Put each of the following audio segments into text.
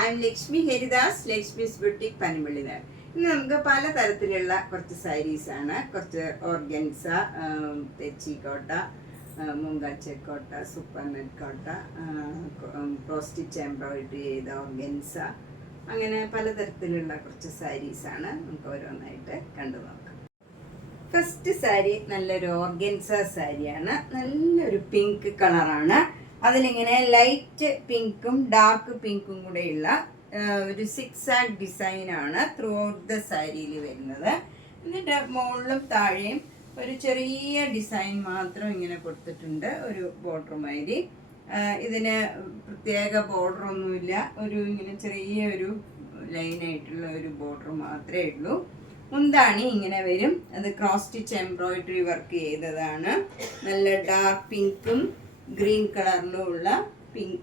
I am Lakshmi Haridas, Lakshmi's boutique Panampillynad. ഇന്ന് നമുക്ക് പലതരത്തിലുള്ള കുറച്ച് സാരീസാണ്. കുറച്ച് ഓർഗൻസ, തെച്ചിക്കോട്ട, മുങ്കാച്ചക്കോട്ട, super net kota, cross stitch embroidery ചെയ്ത ഓർഗൻസ, അങ്ങനെ പലതരത്തിലുള്ള കുറച്ച് സാരീസാണ്. നമുക്ക് ഓരോന്നായിട്ട് കണ്ടു നോക്കാം. ഫസ്റ്റ് സാരി നല്ലൊരു ഓർഗൻസ സാരിയാണ്. നല്ലൊരു പിങ്ക് കളറാണ്. അതിലിങ്ങനെ ലൈറ്റ് പിങ്കും ഡാർക്ക് പിങ്കും കൂടെയുള്ള ഒരു സിക്സാക് ഡിസൈനാണ് ത്രൂ ഔട്ട് ദ സാരിയിൽ വരുന്നത്. എന്നിട്ട് മുകളിലും താഴെയും ഒരു ചെറിയ ഡിസൈൻ മാത്രം ഇങ്ങനെ കൊടുത്തിട്ടുണ്ട്, ഒരു ബോർഡർ മാതിരി. ഇതിന് പ്രത്യേക ബോർഡറൊന്നുമില്ല, ഒരു ഇങ്ങനെ ചെറിയൊരു ലൈനായിട്ടുള്ള ഒരു ബോർഡർ മാത്രമേ ഉള്ളൂ. മുന്താണി ഇങ്ങനെ വരും. അത് ക്രോസ് സ്റ്റിച്ച് എംബ്രോയിഡറി വർക്ക് ചെയ്തതാണ്. നല്ല ഡാർക്ക് പിങ്കും ഗ്രീൻ കളറിലും ഉള്ള പിങ്ക്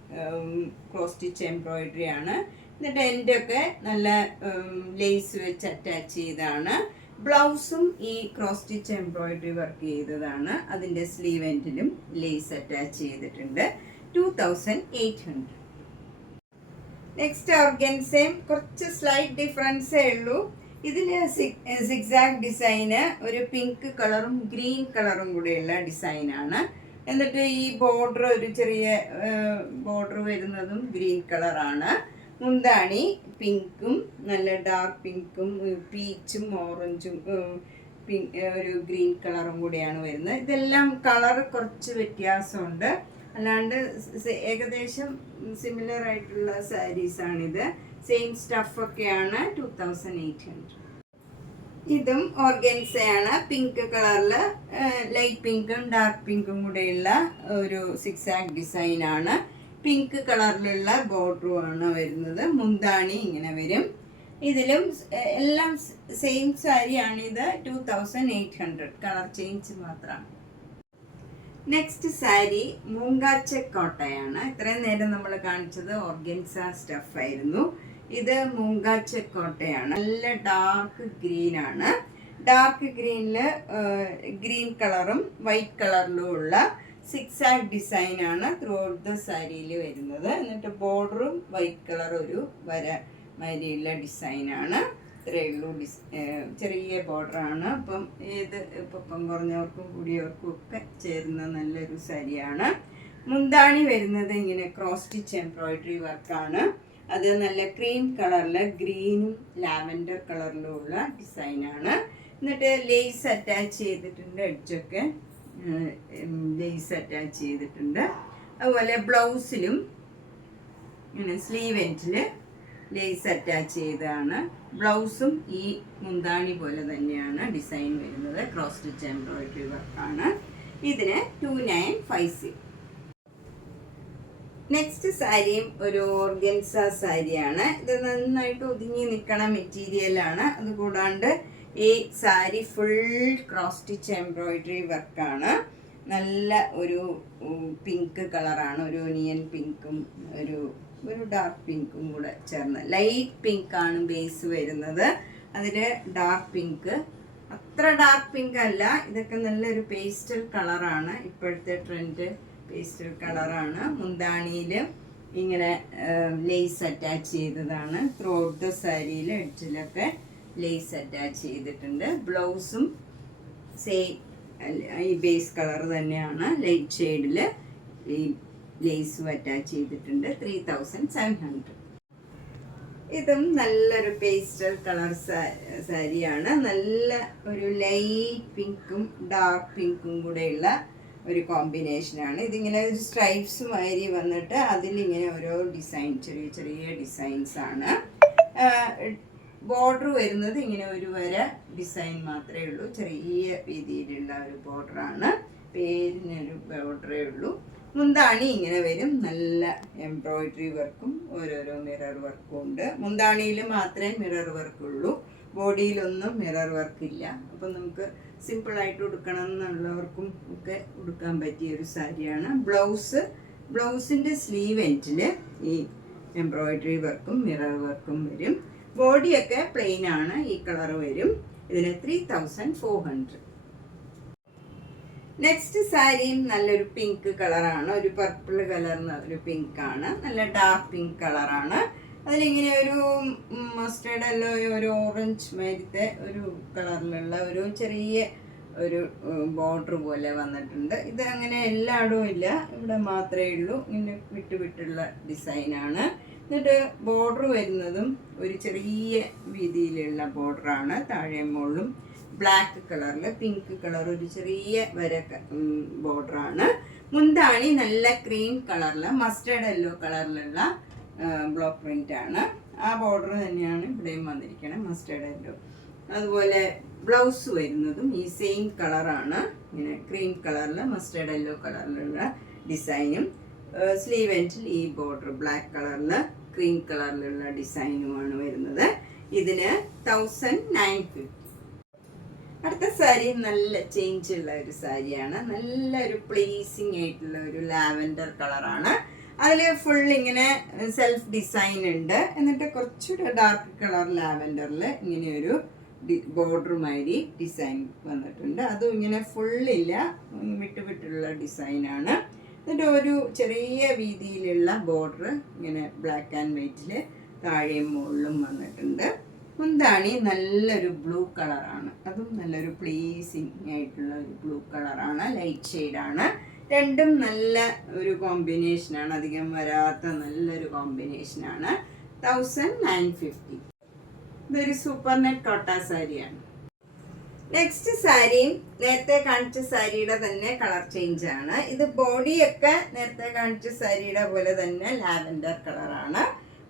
ക്രോസ് സ്റ്റിച്ച് എംബ്രോയിഡറി ആണ്. എന്നിട്ട് എൻ്റെയൊക്കെ നല്ല ലേസ് വെച്ച് അറ്റാച്ച് ചെയ്താണ്. ബ്ലൗസും ഈ ക്രോസ് സ്റ്റിച്ച് എംബ്രോയിഡറി വർക്ക് ചെയ്തതാണ്. അതിൻ്റെ സ്ലീവ് എൻഡിലും ലേസ് അറ്റാച്ച് ചെയ്തിട്ടുണ്ട്. 2800. നെക്സ്റ്റ് ഓർഗൻസയും കുറച്ച് സ്ലൈറ്റ് ഡിഫറൻസേ ഉള്ളൂ. ഇതിന് സിക്സാക് ഡിസൈന് ഒരു പിങ്ക് കളറും ഗ്രീൻ കളറും കൂടെയുള്ള ഡിസൈനാണ്. എന്നിട്ട് ഈ ബോർഡർ ഒരു ചെറിയ ബോർഡർ വരുന്നതും ഗ്രീൻ കളറാണ്. മുന്താണി പിങ്കും നല്ല ഡാർക്ക് പിങ്കും പീച്ചും ഓറഞ്ചും ഒരു ഗ്രീൻ കളറും കൂടിയാണ് വരുന്നത്. ഇതെല്ലാം കളർ കുറച്ച് വ്യത്യാസമുണ്ട്, അല്ലാണ്ട് ഏകദേശം സിമിലർ ആയിട്ടുള്ള സാരീസാണിത്. സെയിം സ്റ്റഫൊക്കെയാണ്. 2800. ഇതും ഓർഗൻസയാണ്. പിങ്ക് കളറിൽ ലൈറ്റ് പിങ്കും ഡാർക്ക് പിങ്കും കൂടെയുള്ള ഒരു സിക്സാക് ഡിസൈനാണ്. പിങ്ക് കളറിലുള്ള ബോർഡറുമാണ് വരുന്നത്. മുന്താണി ഇങ്ങനെ വരും. ഇതിലും എല്ലാം സെയിം സാരിയാണിത്. 2800. കളർ ചേഞ്ച് മാത്രമാണ്. നെക്സ്റ്റ് സാരി മൂങ്കാച്ചക്കോട്ടയാണ്. ഇത്രയും നേരം നമ്മൾ കാണിച്ചത് ഓർഗൻസ സ്റ്റഫായിരുന്നു. ഇത് മൂങ്കാച്ചക്കോട്ടയാണ്. നല്ല ഡാർക്ക് ഗ്രീൻ ആണ്. ഡാർക്ക് ഗ്രീനിൽ ഗ്രീൻ കളറും വൈറ്റ് കളറിലും ഉള്ള സിക്സാക് ഡിസൈനാണ് ത്രൂ ഔട്ട് ദ സാരിയിൽ വരുന്നത്. എന്നിട്ട് ബോർഡറും വൈറ്റ് കളർ ഒരു വര മാതിരിയുള്ള ഡിസൈനാണ്. ഇത്രയേ ഉള്ളൂ. ചെറിയ ബോർഡറാണ്. അപ്പം ഏത് പൊക്കം കുറഞ്ഞവർക്കും കൂടിയവർക്കും ഒക്കെ ചേരുന്ന നല്ലൊരു സാരിയാണ്. മുന്താണി വരുന്നത് ഇങ്ങനെ ക്രോസ് സ്റ്റിച്ച് എംബ്രോയിഡറി വർക്കാണ്. അത് നല്ല ക്രീം കളറിൽ ഗ്രീനും ലാവൻഡർ കളറിലും ഉള്ള ഡിസൈനാണ്. എന്നിട്ട് ലേസ് അറ്റാച്ച് ചെയ്തിട്ടുണ്ട്. എഡ്ജൊക്കെ ലേസ് അറ്റാച്ച് ചെയ്തിട്ടുണ്ട്. അതുപോലെ ബ്ലൗസിലും ഇങ്ങനെ സ്ലീവ് എൻഡിൽ ലേസ് അറ്റാച്ച് ചെയ്തതാണ്. ബ്ലൗസും ഈ മുന്താണി പോലെ തന്നെയാണ് ഡിസൈൻ വരുന്നത്. ക്രോസ് സ്റ്റിച്ച് എംബ്രോയിഡറി വർക്കാണ്. ഇതിന് 2950. നെക്സ്റ്റ് സാരിയും ഒരു ഓർഗൻസ സാരിയാണ്. ഇത് നന്നായിട്ട് ഒതുങ്ങി നിൽക്കണ മെറ്റീരിയലാണ്. അതുകൂടാണ്ട് ഈ sari full cross stitch embroidery വർക്കാണ്. നല്ല ഒരു പിങ്ക് കളറാണ്. ഒരു ഒനിയൻ പിങ്കും ഒരു ഡാർക്ക് പിങ്കും കൂടെ ചേർന്ന് ലൈറ്റ് പിങ്ക് ആണ് ബേസ് വരുന്നത്. അതിൽ ഡാർക്ക് പിങ്ക്, അത്ര ഡാർക്ക് പിങ്ക് അല്ല. ഇതൊക്കെ നല്ലൊരു പേസ്റ്റൽ കളറാണ്. ഇപ്പോഴത്തെ ട്രെൻഡ് പേസ്റ്റൽ കളറാണ്. മുന്താണിയിൽ ഇങ്ങനെ ലേസ് അറ്റാച്ച് ചെയ്തതാണ്. ത്രൂ ഔട്ട് ദ സാരിയിൽ എഡ്ജിലൊക്കെ ലേസ് അറ്റാച്ച് ചെയ്തിട്ടുണ്ട്. ബ്ലൗസും സെയിം ഈ ബേസ് കളർ തന്നെയാണ്. ലൈറ്റ് ഷെയ്ഡിൽ ഈ ലേസും അറ്റാച്ച് ചെയ്തിട്ടുണ്ട്. 3700. ഇതും നല്ലൊരു പേസ്റ്റൽ കളർ സാരിയാണ്. നല്ല ഒരു ലൈറ്റ് പിങ്കും ഡാർക്ക് പിങ്കും കൂടെയുള്ള ഒരു കോമ്പിനേഷനാണ്. ഇതിങ്ങനെ ഒരു സ്ട്രൈപ്സ് മാതിരി വന്നിട്ട് അതിലിങ്ങനെ ഓരോ ഡിസൈൻ, ചെറിയ ചെറിയ ഡിസൈൻസാണ്. ബോർഡർ വരുന്നത് ഇങ്ങനെ ഒരു വര ഡിസൈൻ മാത്രമേ ഉള്ളൂ. ചെറിയ രീതിയിലുള്ള ഒരു ബോർഡറാണ്. പേരിനൊരു ബോർഡറേ ഉള്ളൂ. മുന്താണി ഇങ്ങനെ വരും. നല്ല എംബ്രോയിഡറി വർക്കും ഓരോരോ മിറർ വർക്കും ഉണ്ട്. മുന്താണിയിൽ മാത്രമേ മിറർ വർക്ക് ഉള്ളൂ. ബോഡിയിലൊന്നും മിറർ വർക്കില്ല. അപ്പം നമുക്ക് സിമ്പിളായിട്ട് ഉടുക്കണം എന്നുള്ളവർക്കും ഒക്കെ ഉടുക്കാൻ പറ്റിയ ഒരു സാരിയാണ്. ബ്ലൗസിൻ്റെ സ്ലീവ് എൻഡിൽ ഈ എംബ്രോയിഡറി വർക്കും മിറർ വർക്കും വരും. ബോഡിയൊക്കെ പ്ലെയിൻ ആണ്. ഈ കളർ വരും. ഇതിന് 3400. നെക്സ്റ്റ് സാരിയും നല്ലൊരു പിങ്ക് കളറാണ്. ഒരു പർപ്പിൾ കളർന്ന ഒരു പിങ്ക് ആണ്. നല്ല ഡാർക്ക് പിങ്ക് കളറാണ്. അതിലിങ്ങനെ ഒരു മസ്റ്റേർഡ് അല്ല ഒരു ഓറഞ്ച് മാതിരത്തെ ഒരു കളറിലുള്ള ഒരു ചെറിയ ഒരു ബോർഡർ പോലെ വന്നിട്ടുണ്ട്. ഇത് അങ്ങനെ എല്ലായിടവും ഇല്ല, ഇവിടെ മാത്രമേ ഉള്ളൂ. ഇങ്ങനെ വിട്ടുള്ള ഡിസൈനാണ്. എന്നിട്ട് ബോർഡർ വരുന്നതും ഒരു ചെറിയ വീതിയിലുള്ള ബോർഡറാണ്. താഴെ മുകളിലും ബ്ലാക്ക് കളറിൽ പിങ്ക് കളർ ഒരു ചെറിയ വര ബോർഡറാണ്. മുന്താണി നല്ല ക്രീം കളറിൽ മസ്റ്റേർഡ് യെല്ലോ കളറിലുള്ള ബ്ലോക്ക് പ്രിന്റ് ആണ്. ആ ബോർഡർ തന്നെയാണ് ഇവിടെയും വന്നിരിക്കുന്നത്, മസ്റ്റേർഡ് യെല്ലോ. അതുപോലെ ബ്ലൗസ് വരുന്നതും ഈ സെയിം കളറാണ്, ഇങ്ങനെ ക്രീം കളറിൽ മസ്റ്റേർഡ് യെല്ലോ കളറിലുള്ള ഡിസൈനും. സ്ലീവ് എൻഡിൽ ഈ ബോർഡർ ബ്ലാക്ക് കളറിൽ ക്രീം കളറിലുള്ള ഡിസൈനുമാണ് വരുന്നത്. ഇതിന് 1950. അടുത്ത സാരി നല്ല ചേഞ്ച് ഉള്ള ഒരു സാരിയാണ്. നല്ലൊരു പ്ലീസിങ് ആയിട്ടുള്ള ഒരു ലാവൻഡർ കളറാണ്. അതിൽ ഫുൾ ഇങ്ങനെ സെൽഫ് ഡിസൈൻ ഉണ്ട്. എന്നിട്ട് കുറച്ചുകൂടെ ഡാർക്ക് കളർ ലാവൻഡറിൽ ഇങ്ങനെ ഒരു ബോർഡർ മാതിരി ഡിസൈൻ വന്നിട്ടുണ്ട്. അതും ഇങ്ങനെ ഫുള്ളില്ല, വിട്ടുള്ള ഡിസൈനാണ്. എന്നിട്ട് ഒരു ചെറിയ വീതിയിലുള്ള ബോർഡർ ഇങ്ങനെ ബ്ലാക്ക് ആൻഡ് വൈറ്റിൽ താഴെയും മുകളിലും വന്നിട്ടുണ്ട്. മുന്താണി നല്ലൊരു ബ്ലൂ കളറാണ്, അതും നല്ലൊരു പ്ലീസിങ് ആയിട്ടുള്ള ഒരു ബ്ലൂ കളറാണ്, ലൈറ്റ് ഷെയ്ഡാണ്. രണ്ടും നല്ല ഒരു കോമ്പിനേഷനാണ്, അധികം വരാത്ത നല്ലൊരു കോമ്പിനേഷനാണ്. 1950. ഇതൊരു സൂപ്പർ നെറ്റ് കോട്ട സാരിയാണ്. നെക്സ്റ്റ് സാരിയും നേരത്തെ കാണിച്ച സാരിയുടെ തന്നെ കളർ ചേഞ്ച് ആണ്. ഇത് ബോഡിയൊക്കെ നേരത്തെ കാണിച്ച സാരിയുടെ പോലെ തന്നെ ലാവൻഡർ കളറാണ്.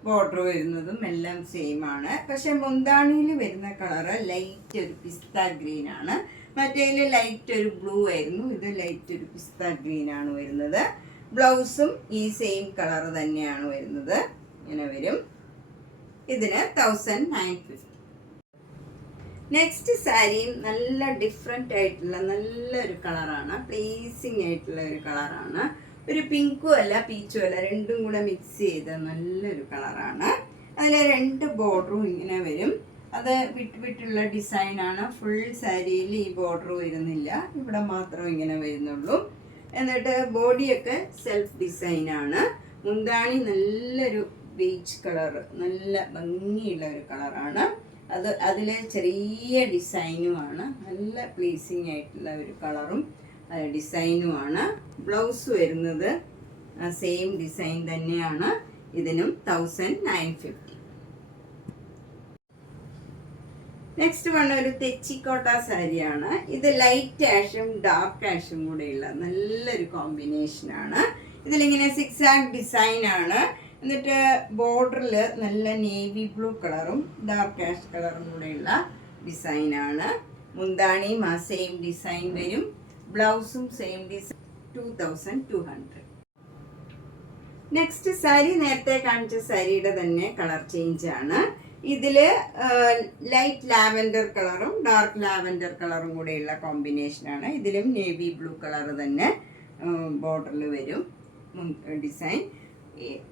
ബോർഡർ വരുന്നതും എല്ലാം സെയിം ആണ്. പക്ഷെ മുന്താണിയിൽ വരുന്ന കളറ് ലൈറ്റ് ഒരു പിസ്ത ഗ്രീൻ ആണ്. മറ്റേതിൽ ലൈറ്റ് ഒരു ബ്ലൂ ആയിരുന്നു, ഇത് ലൈറ്റ് ഒരു പിസ്ത ഗ്രീൻ ആണ് വരുന്നത്. ബ്ലൗസും ഈ സെയിം കളർ തന്നെയാണ് വരുന്നത്, ഇങ്ങനെ വരും. ഇതിന് 1950. നെക്സ്റ്റ് സാരിയും നല്ല ഡിഫറെൻ്റ് ആയിട്ടുള്ള നല്ലൊരു കളറാണ്, പ്ലീസിങ് ആയിട്ടുള്ള ഒരു കളറാണ്. ഒരു പിങ്കും അല്ല പീച്ചും അല്ല, രണ്ടും കൂടെ മിക്സ് ചെയ്ത നല്ലൊരു കളറാണ്. അതിൽ രണ്ട് ബോർഡറും ഇങ്ങനെ വരും. അത് വിട്ടുള്ള ഡിസൈനാണ്. ഫുൾ സാരിയിൽ ഈ ബോർഡർ വരുന്നില്ല, ഇവിടെ മാത്രം ഇങ്ങനെ വരുന്നുള്ളൂ. എന്നിട്ട് ബോഡിയൊക്കെ സെൽഫ് ഡിസൈനാണ്. മുന്താണി നല്ലൊരു ബീച്ച് കളർ, നല്ല ഭംഗിയുള്ള ഒരു കളറാണ്. അതിൽ ചെറിയ ഡിസൈനുമാണ്, നല്ല പ്ലീസിങ് ആയിട്ടുള്ള ഒരു കളറും ഡിസൈനുമാണ്. ബ്ലൗസ് വരുന്നത് സെയിം ഡിസൈൻ തന്നെയാണ്. ഇതിനും 1950. നെക്സ്റ്റ് വൺ ഒരു തെച്ചിക്കോട്ട സാരിയാണ്. ഇത് ലൈറ്റ് ആഷും ഡാർക്ക് ആഷും കൂടെയുള്ള നല്ലൊരു കോമ്പിനേഷനാണ്. ഇതിലിങ്ങനെ സിക്സാഗ് ഡിസൈനാണ്. എന്നിട്ട് ബോർഡറിൽ നല്ല നേവി ബ്ലൂ കളറും ഡാർക്ക് ആഷ് കളറും കൂടെയുള്ള ഡിസൈനാണ്. മുന്താണിയും ആ സെയിം ഡിസൈൻ വരും. ബ്ലൗസും സെയിം ഡിസൈൻ. 2200. നെക്സ്റ്റ് സാരി നേരത്തെ കാണിച്ച സാരിയുടെ തന്നെ കളർ ചേഞ്ച് ആണ്. ഇതിൽ ലൈറ്റ് ലാവൻഡർ കളറും ഡാർക്ക് ലാവൻഡർ കളറും കൂടെയുള്ള കോമ്പിനേഷനാണ്. ഇതിലും നേവി ബ്ലൂ കളർ തന്നെ ബോർഡറിൽ വരും ഡിസൈൻ.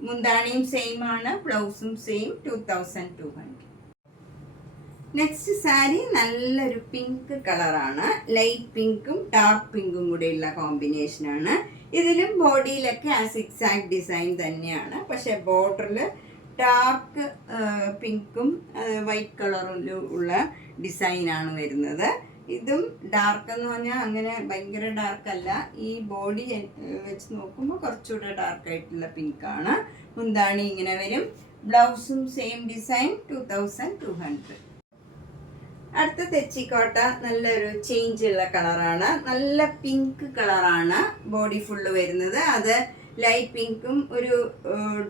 മുന്താണിയും സെയിം ആണ്, ബ്ലൗസും സെയിം. 2200. നെക്സ്റ്റ് സാരി നല്ലൊരു പിങ്ക് കളറാണ്. ലൈറ്റ് പിങ്കും ഡാർക്ക് പിങ്കും കൂടെയുള്ള കോമ്പിനേഷനാണ്. ഇതിലും ബോഡിയിലൊക്കെ ആ സിക്സാഗ് ഡിസൈൻ തന്നെയാണ്. പക്ഷെ ബോർഡറിൽ ഡാർക്ക് പിങ്കും വൈറ്റ് കളറിലും ഉള്ള ഡിസൈനാണ് വരുന്നത്. ഇതും ഡാർക്ക് എന്ന് പറഞ്ഞാൽ അങ്ങനെ ഭയങ്കര ഡാർക്കല്ല, ഈ ബോഡി വെച്ച് നോക്കുമ്പോൾ കുറച്ചുകൂടെ ഡാർക്കായിട്ടുള്ള പിങ്കാണ്. മുന്താണി ഇങ്ങനെ വരും. ബ്ലൗസും സെയിം ഡിസൈൻ. 2200. അടുത്ത തെച്ചിക്കോട്ട നല്ലൊരു ചേഞ്ച് ഉള്ള കളറാണ്. നല്ല പിങ്ക് കളറാണ് ബോഡി ഫുള്ള് വരുന്നത്. അത് ലൈറ്റ് പിങ്കും ഒരു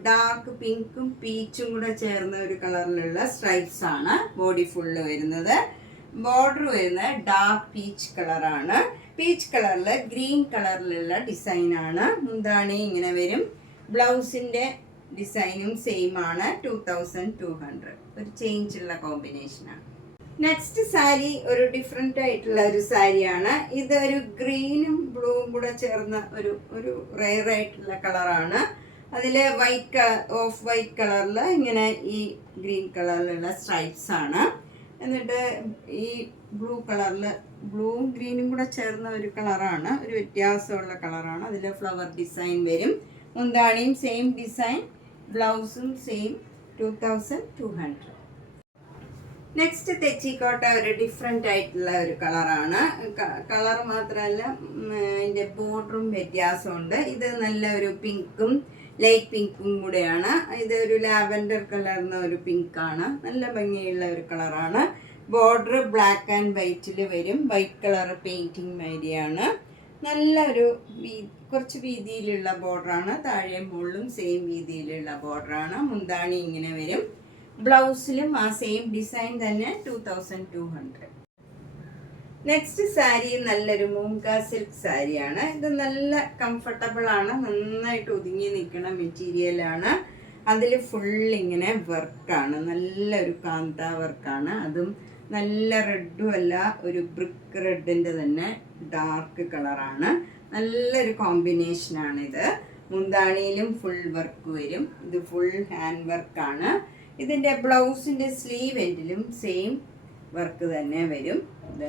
ഡാർക്ക് പിങ്കും പീച്ചും കൂടെ ചേർന്ന ഒരു കളറിലുള്ള സ്ട്രൈപ്സ് ആണ് ബോഡി ഫുള്ള് വരുന്നത്. ബോർഡർ വരുന്നത് ഡാർക്ക് പീച്ച് കളറാണ്. പീച്ച് കളറിൽ ഗ്രീൻ കളറിലുള്ള ഡിസൈനാണ്. മുന്താണി ഇങ്ങനെ വരും. ബ്ലൗസിൻ്റെ ഡിസൈനും സെയിം ആണ്. 2200. ഒരു ചേഞ്ച് ഉള്ള കോമ്പിനേഷനാണ്. നെക്സ്റ്റ് സാരി ഒരു ഡിഫറെൻ്റ് ആയിട്ടുള്ള ഒരു സാരിയാണ്. ഇതൊരു ഗ്രീനും ബ്ലൂവും കൂടെ ചേർന്ന ഒരു റെയർ ആയിട്ടുള്ള കളറാണ്. അതിൽ ഓഫ് വൈറ്റ് കളറിൽ ഇങ്ങനെ ഈ ഗ്രീൻ കളറിലുള്ള സ്ട്രൈപ്സ് ആണ്. എന്നിട്ട് ഈ ബ്ലൂ കളറിൽ ബ്ലൂവും ഗ്രീനും കൂടെ ചേർന്ന ഒരു കളറാണ്, ഒരു വ്യത്യാസമുള്ള കളറാണ്. അതിൽ ഫ്ലവർ ഡിസൈൻ വരും. മുന്താണിയും സെയിം ഡിസൈൻ. ബ്ലൗസും സെയിം. 2200. നെക്സ്റ്റ് തെച്ചിക്കോട്ട ഒരു ഡിഫറെൻ്റ് ആയിട്ടുള്ള ഒരു കളറാണ്. കളർ മാത്രമല്ല അതിൻ്റെ ബോർഡറും വ്യത്യാസമുണ്ട്. ഇത് നല്ല ഒരു പിങ്കും ലൈറ്റ് പിങ്കും കൂടെയാണ്. ഇത് ഒരു ലാവൻഡർ കളർന്ന ഒരു പിങ്കാണ്. നല്ല ഭംഗിയുള്ള ഒരു കളറാണ്. ബോർഡർ ബ്ലാക്ക് ആൻഡ് വൈറ്റിൽ വരും. വൈറ്റ് കളർ പെയിൻറ്റിങ് മാതിരിയാണ്. നല്ലൊരു കുറച്ച് വീതിയിലുള്ള ബോർഡറാണ്. താഴെയും മുകളിലും സെയിം വീതിയിലുള്ള ബോർഡറാണ്. മുന്താണി ഇങ്ങനെ വരും. ബ്ലൗസിലും ആ സെയിം ഡിസൈൻ തന്നെ 2200. നെക്സ്റ്റ് സാരി നല്ലൊരു മൂങ്ക സിൽക്ക് സാരിയാണ്. ഇത് നല്ല കംഫർട്ടബിൾ ആണ്. നന്നായിട്ട് ഒതുങ്ങി നിൽക്കുന്ന മെറ്റീരിയലാണ്. അതിൽ ഫുൾ ഇങ്ങനെ വർക്കാണ്. നല്ലൊരു കാന്ത വർക്കാണ്. അതും നല്ല റെഡും അല്ല, ഒരു ബ്രിക്ക് റെഡിൻ്റെ തന്നെ ഡാർക്ക് കളറാണ്. നല്ലൊരു കോമ്പിനേഷനാണിത്. മുന്താണിയിലും ഫുൾ വർക്ക് വരും. ഇത് ഫുൾ ഹാൻഡ് വർക്കാണ്. ഇതിൻ്റെ ബ്ലൗസിൻ്റെ സ്ലീവ് എൻഡിലും സെയിം വർക്ക് തന്നെ വരും. ഇത്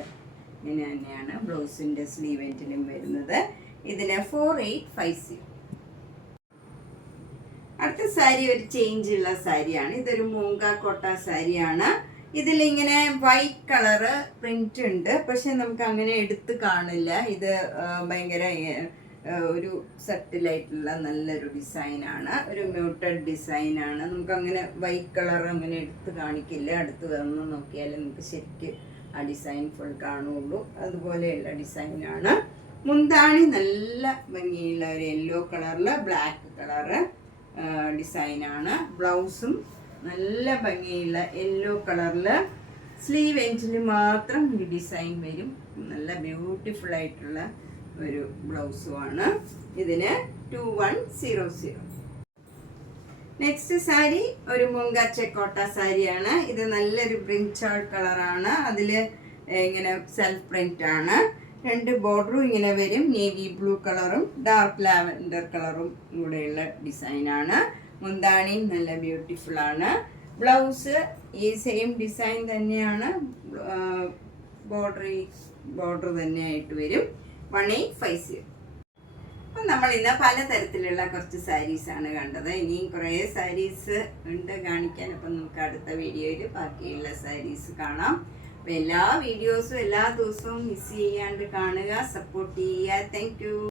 ഇങ്ങനെ തന്നെയാണ് ബ്ലൗസിൻ്റെ സ്ലീവ് എൻഡിലും വരുന്നത്. ഇതിന് 4850. അടുത്ത സാരി ഒരു ചേഞ്ച് ഉള്ള സാരിയാണ്. ഇതൊരു മൂങ്ക കോട്ട സാരിയാണ്. ഇതിലിങ്ങനെ വൈറ്റ് കളറ് പ്രിന്റ് ഉണ്ട്, പക്ഷെ നമുക്ക് അങ്ങനെ എടുത്ത് കാണില്ല. ഇത് ഭയങ്കര ഒരു സെറ്റിലായിട്ടുള്ള നല്ലൊരു ഡിസൈനാണ്. ഒരു മ്യൂട്ടഡ് ഡിസൈനാണ്. നമുക്ക് അങ്ങനെ വൈറ്റ് കളർ അങ്ങനെ എടുത്ത് കാണിക്കില്ല. അടുത്ത് വന്ന് നോക്കിയാൽ നമുക്ക് ശരിക്കും ആ ഡിസൈൻ ഫുൾ കാണുള്ളൂ. അതുപോലെയുള്ള ഡിസൈനാണ്. മുന്താണി നല്ല ഭംഗിയുള്ള ഒരു യെല്ലോ കളറിൽ ബ്ലാക്ക് കളറ് ഡിസൈനാണ്. ബ്ലൗസും നല്ല ഭംഗിയുള്ള യെല്ലോ കളറിൽ സ്ലീവ് എൻഡിൽ മാത്രം ഈ ഡിസൈൻ വരും. നല്ല ബ്യൂട്ടിഫുൾ ആയിട്ടുള്ള ഒരു ബ്ലൗസുമാണ്. ഇതിന് 2100. നെക്സ്റ്റ് സാരി ഒരു മൂങ്ക ചെക്കോട്ട സാരിയാണ്. ഇത് നല്ലൊരു ബ്രിഞ്ചാൾ കളറാണ്. അതിൽ ഇങ്ങനെ സെൽഫ് പ്രിന്റ് ആണ്. 2 ബോർഡറും ഇങ്ങനെ വരും. നേവി ബ്ലൂ കളറും ഡാർക്ക് ലാവൻഡർ കളറും കൂടെയുള്ള ഡിസൈനാണ്. മുന്താണിയും നല്ല ബ്യൂട്ടിഫുൾ ആണ്. ബ്ലൗസ് ഈ സെയിം ഡിസൈൻ തന്നെയാണ്. ബോർഡർ തന്നെയായിട്ട് വരും. 1850. അപ്പം നമ്മൾ ഇന്ന് പലതരത്തിലുള്ള കുറച്ച് സാരീസാണ് കണ്ടത്. ഇനിയും കുറേ സാരീസ് ഉണ്ട് കാണിക്കാൻ. അപ്പം നമുക്ക് അടുത്ത വീഡിയോയിൽ ബാക്കിയുള്ള സാരീസ് കാണാം. അപ്പം എല്ലാ വീഡിയോസും എല്ലാ ദിവസവും മിസ് ചെയ്യാണ്ട് കാണുക, സപ്പോർട്ട് ചെയ്യുക. Thank you.